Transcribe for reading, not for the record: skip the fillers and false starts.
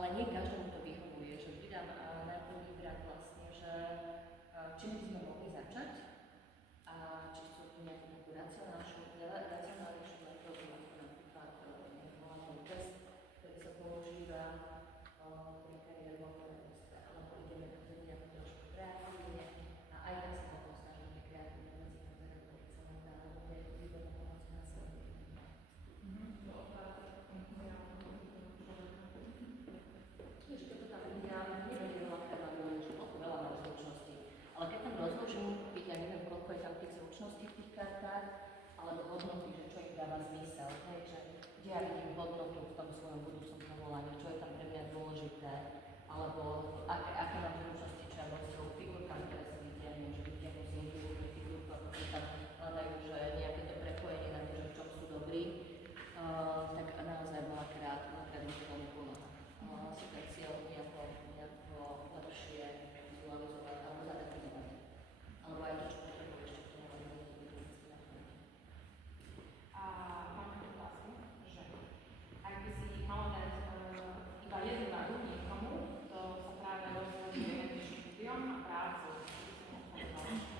ale nie každému to vyhovuje, že vždy dám najprv vybrať vlastne, že čím by sme mohli začať a či chcú tu nejakú racionálnejšiu metódu, ako napríklad volávny test, ktorý sa používa pri kariérovom alebo ideme to nejak trošku kreatívne a aj tak sa potom snažíme kreatívne veci nazerať, keď sa nám dá, alebo nejakú výbornú pomoc na sebe. Vieš, keď to tam ideálne nevedie veľakrát na ľudí, že veľa má zručností, ale keď tam rozložím, ja neviem, koľko je tam tých zručností v tých kartách, alebo hodnoty, že čo im dáva zmysel, hej, že kde ja vidím hodnotu v tom svojom budúcom povolaní, čo je tam pre mňa dôležité, alebo aké mám zručnosti, čo ja rozdiel figurkám, ktoré sa vidia, že vidia musím figurky, ktoré tam hľadajú, že nejaké to prepojenie na to, že v čom sú dobrí, tak naozaj veľakrát mi to veľmi pomáha. Si ten cieľ nejako lepšie vizualizovať alebo zadefinovať. Alebo aj to, čo potrebujú ešte k tomu, aby boli vždycky naplniť. A mám takú otázku, že ak by si mala dať iba jednu radu niekomu, to sa práve rozhoduje medzi štúdiom a prácou, by som odpovedala.